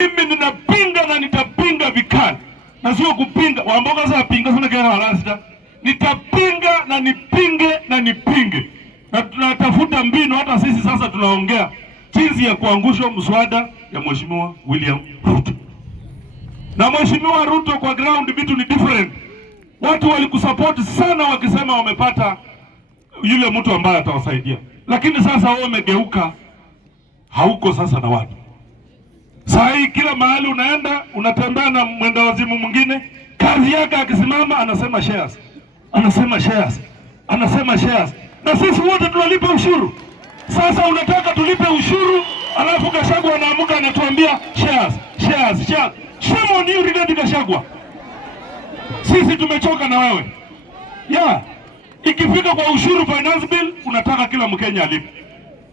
Mimi ninapinga na nitapinga vikali. Na sio kupinga, waamboga sasa pinga sana kile halasita. Nitapinga na nipinge na nipinge. Na tunatafuta mbinu, hata sisi sasa tunaongea jinsi ya kuangusha mswada ya Mheshimiwa William Ruto. Na Mheshimiwa Ruto kwa ground vitu ni different. Watu walikusupport sana wakisema wamepata yule mtu ambaye atawasaidia. Lakini sasa wewe umegeuka, hauko sasa na watu. Saa hii kila mahali unaenda, unatembea na mwenda wazimu mwingine, kazi yake akisimama anasema shares. Anasema shares. Anasema shares. Na sisi wote tunalipa ushuru. Sasa unataka tulipe ushuru, alafu Gachagua anaamuka anatuambia shares, shares, shares. Shame on you, Rigathi Gachagua. Sisi tumechoka na wewe. Ikifika kwa ushuru finance bill, unataka kila Mkenya alipe.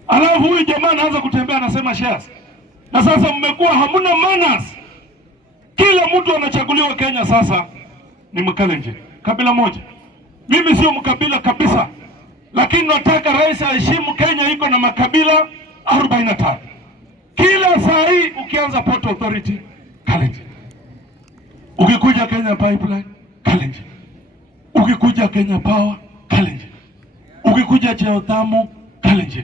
Alafu huyu jamaa anaanza kutembea anasema shares. Na sasa mmekuwa hamuna manners. Kila mtu anachaguliwa Kenya sasa ni Mkalenjin, kabila moja. Mimi sio mkabila kabisa. Lakini nataka rais aheshimu Kenya iko na makabila 45. Kila saa hii ukianza Port Authority, Kalenjin. Ukikuja Kenya Pipeline, Kalenjin. Ukikuja Kenya Power, Kalenjin. Ukikuja Geothermal, Kalenjin.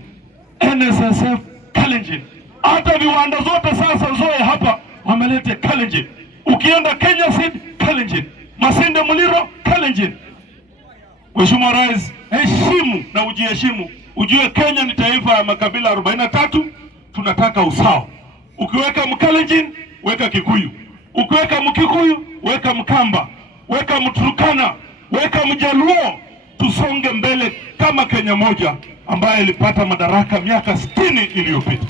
NSSF, Kalenjin. Hata viwanda zote sasa zoe hapa wamelete Kalenjin. Ukienda Kenya Seed, Kalenjin. Masinde Muliro, Kalenjin. Mheshimiwa Rais, heshimu na ujiheshimu. Ujue Kenya ni taifa ya makabila 43, tunataka usawa. Ukiweka Mkalenjin, weka Kikuyu. Ukiweka Mkikuyu, weka Mkamba. Weka Mturukana, weka Mjaluo. Tusonge mbele kama Kenya moja ambaye ilipata madaraka miaka 60 iliyopita.